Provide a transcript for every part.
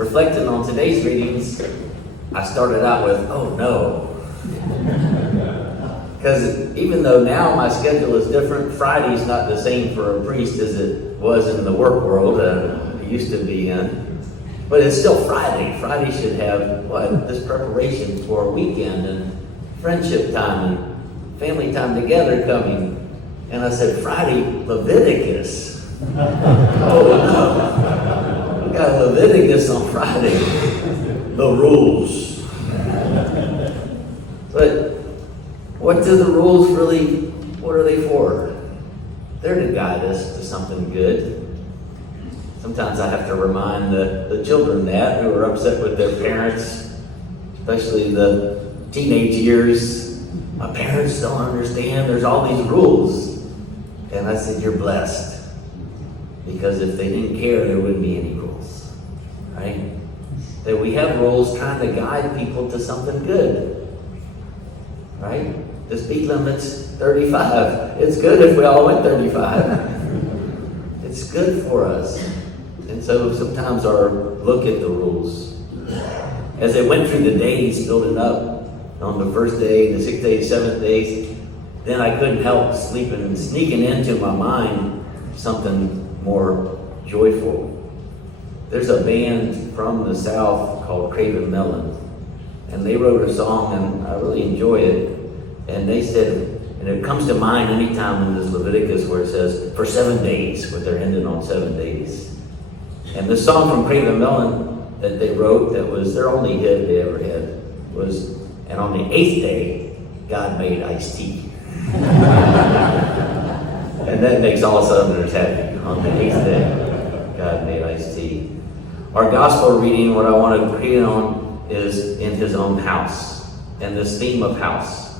reflecting on today's readings, I started out with, oh no. Because even though now my schedule is different, Friday's not the same for a priest as it was in the work world it used to be in. But it's still Friday. Friday should have this preparation for a weekend and friendship time and family time together coming. And I said, Friday, Leviticus. Oh no. We got Leviticus on Friday. The rules. But what do the rules really, what are they for? They're to guide us to something good. Sometimes I have to remind the children that who are upset with their parents, especially the teenage years. My parents don't understand, there's all these rules. And I said, you're blessed. Because if they didn't care, there wouldn't be any rules. Right? That we have rules trying to guide people to something good. Right? The speed limit's 35. It's good if we all went 35. It's good for us. And so sometimes our look at the rules. As I went through the days building up on the first day, the 6th day, 7th days, then I couldn't help sneaking into my mind something more joyful. There's a band from the South called Craven Melon, and they wrote a song, and I really enjoy it. And they said, and it comes to mind anytime in this Leviticus where it says, for 7 days, but they're ending on 7 days. And the song from Craven Melon that they wrote, that was their only hit they ever had, was, and on the 8th day, God made iced tea. And that makes all Southerners happy. On the 8th day, God made iced tea. Our gospel reading, what I want to create on, is in his own house, and this theme of house.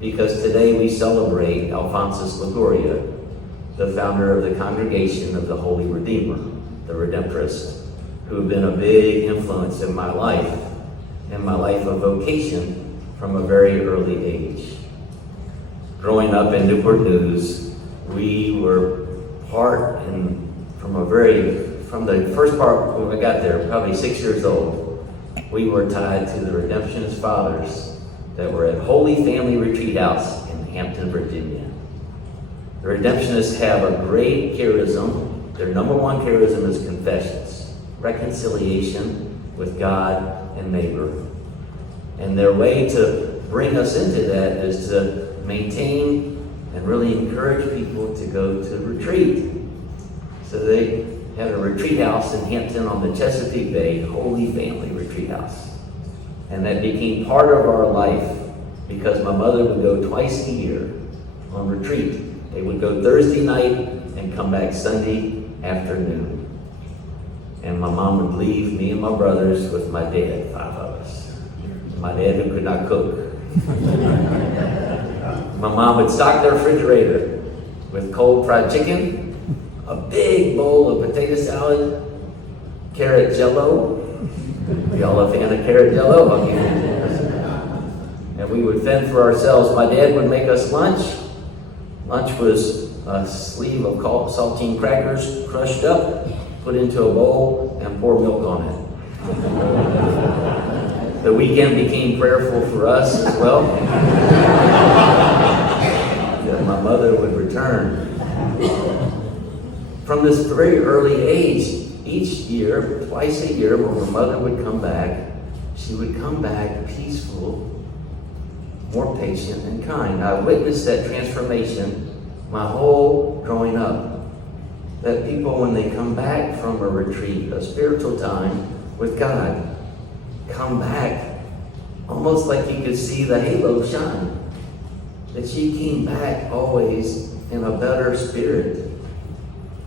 Because today we celebrate Alphonsus Liguria, the founder of the Congregation of the Holy Redeemer, the Redemptionist, who have been a big influence in my life of vocation from a very early age. Growing up in Newport News, we were from the first part when we got there, probably 6 years old, we were tied to the Redemptionist fathers that were at Holy Family Retreat House in Hampton, Virginia. The Redemptionists have a great charism. Their number one charism is confessions, reconciliation with God and neighbor. And their way to bring us into that is to maintain and really encourage people to go to retreat. So they had a retreat house in Hampton on the Chesapeake Bay, Holy Family Retreat House. And that became part of our life because my mother would go twice a year on retreat. They would go Thursday night and come back Sunday afternoon. And my mom would leave me and my brothers with my dad, 5 of us. My dad who could not cook. My mom would stock the refrigerator with cold fried chicken, a big bowl of potato salad, carrot jello. Y'all a fan of carrot jello? Okay. And we would fend for ourselves. My dad would make us lunch. Lunch was a sleeve of saltine crackers crushed up, put into a bowl, and pour milk on it. The weekend became prayerful for us as well. That my mother would return. From this very early age, each year, twice a year, when my mother would come back, she would come back peaceful, more patient and kind. I witnessed that transformation my whole growing up. That people, when they come back from a retreat, a spiritual time with God, come back almost like you could see the halo shine. That she came back always in a better spirit.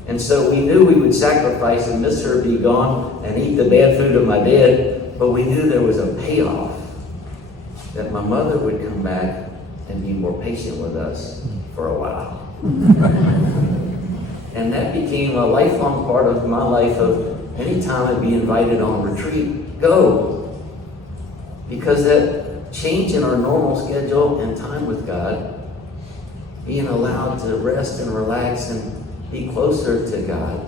And so we knew we would sacrifice and miss her, be gone, and eat the bad food of my dad, but we knew there was a payoff. That my mother would come back and be more patient with us for a while. And that became a lifelong part of my life of anytime I'd be invited on retreat, go. Because that change in our normal schedule and time with God, being allowed to rest and relax and be closer to God,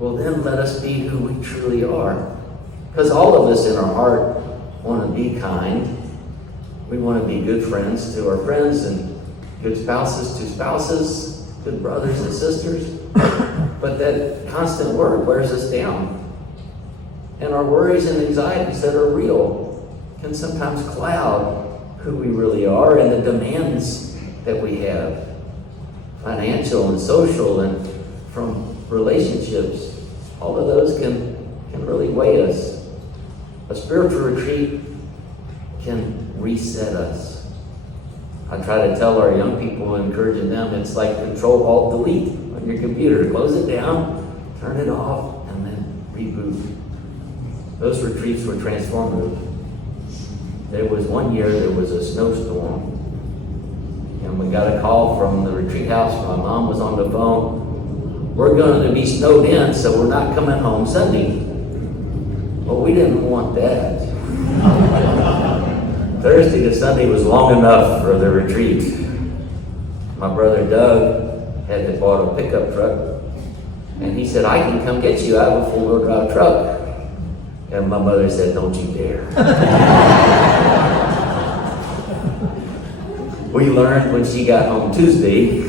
well then let us be who we truly are. Because all of us in our heart want to be kind. We want to be good friends to our friends and good spouses to spouses, good brothers and sisters. But that constant work wears us down. And our worries and anxieties that are real can sometimes cloud who we really are and the demands that we have, financial and social and from relationships. All of those can really weigh us. A spiritual retreat can reset us. I try to tell our young people, encouraging them, it's like Control-Alt-Delete on your computer. Close it down, turn it off, and then reboot. Those retreats were transformative. There was one year, there was a snowstorm, and we got a call from the retreat house. My mom was on the phone. We're going to be snowed in, so we're not coming home Sunday. Well, we didn't want that. Thursday to Sunday was long enough for the retreat. My brother Doug had bought a pickup truck, and he said, I can come get you. I have a four-wheel drive truck. And my mother said, don't you dare. We learned when she got home Tuesday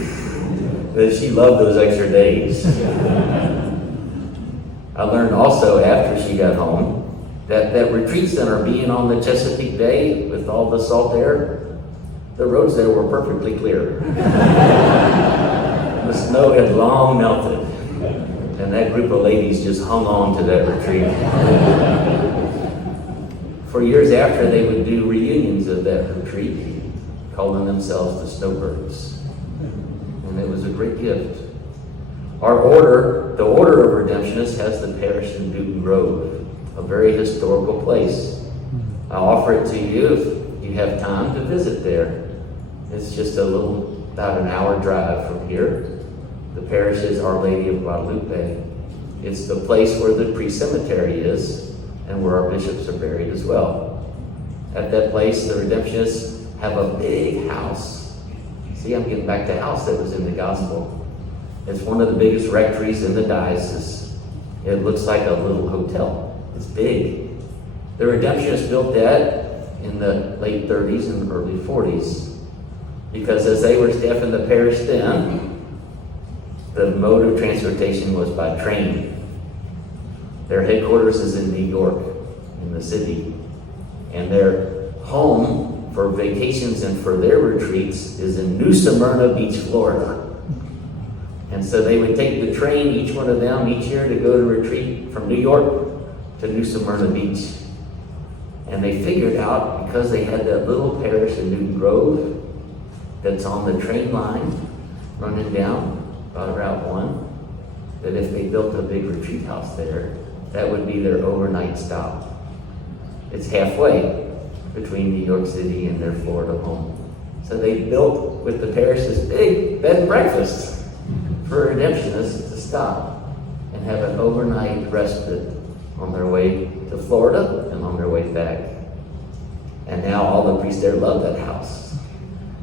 that she loved those extra days. I learned also after she got home that retreat center being on the Chesapeake Bay with all the salt air, the roads there were perfectly clear. The snow had long melted, and that group of ladies just hung on to that retreat. For years after, they would do reunions of that retreat, calling themselves the Snowbirds. And it was a great gift. Our order, the Order of Redemptionists, has the parish in Newton Grove, a very historical place. I offer it to you if you have time to visit there. It's just about an hour drive from here. The parish is Our Lady of Guadalupe. It's the place where the pre-cemetery is and where our bishops are buried as well. At that place, the Redemptionists have a big house. See, I'm getting back to house that was in the gospel. It's one of the biggest rectories in the diocese. It looks like a little hotel. It's big. The Redemptionists built that in the late 30s and early 40s because as they were staffing the parish then, the mode of transportation was by train. Their headquarters is in New York, in the city, and their home for vacations and for their retreats is in New Smyrna Beach, Florida. And so they would take the train, each one of them, each year to go to retreat from New York to New Smyrna Beach. And they figured out, because they had that little parish in Newton Grove that's on the train line running down about Route 1, that if they built a big retreat house there, that would be their overnight stop. It's halfway between New York City and their Florida home. So they built with the parish this big bed and breakfast for Redemptionists to stop and have an overnight respite on their way to Florida and on their way back. And now all the priests there love that house.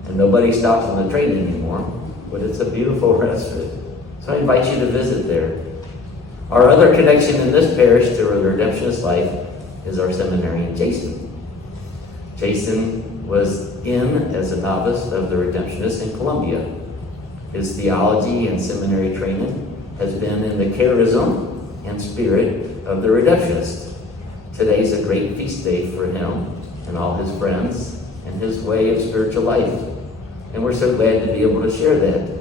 And nobody stops on the train anymore, but it's a beautiful respite. So I invite you to visit there. Our other connection in this parish to a Redemptionist life is our seminarian, Jason. Jason was in as a novice of the Redemptionists in Columbia. His theology and seminary training has been in the charism and spirit of the Redemptionist. Today's a great feast day for him and all his friends and his way of spiritual life. And we're so glad to be able to share that.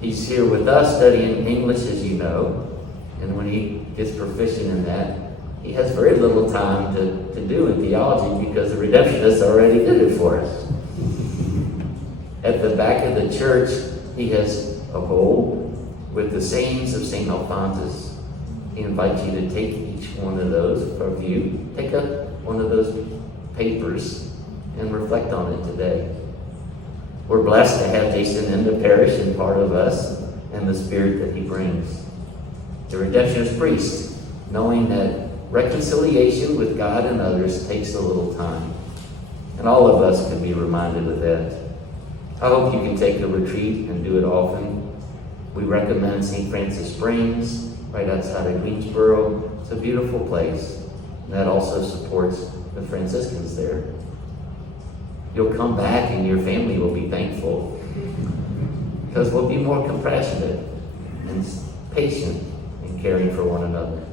He's here with us studying English, as you know, and when he gets proficient in that, he has very little time to do in theology because the Redemptionists already did it for us. At the back of the church, he has a bowl with the sayings of St. Alphonsus. He invites you to take each one of those for view. Take up one of those papers and reflect on it today. We're blessed to have Jason in the parish and part of us and the spirit that he brings. The Redemptionist priest, knowing that reconciliation with God and others takes a little time. And all of us can be reminded of that. I hope you can take a retreat and do it often. We recommend St. Francis Springs, right outside of Greensboro. It's a beautiful place. And that also supports the Franciscans there. You'll come back and your family will be thankful because we'll be more compassionate and patient in caring for one another.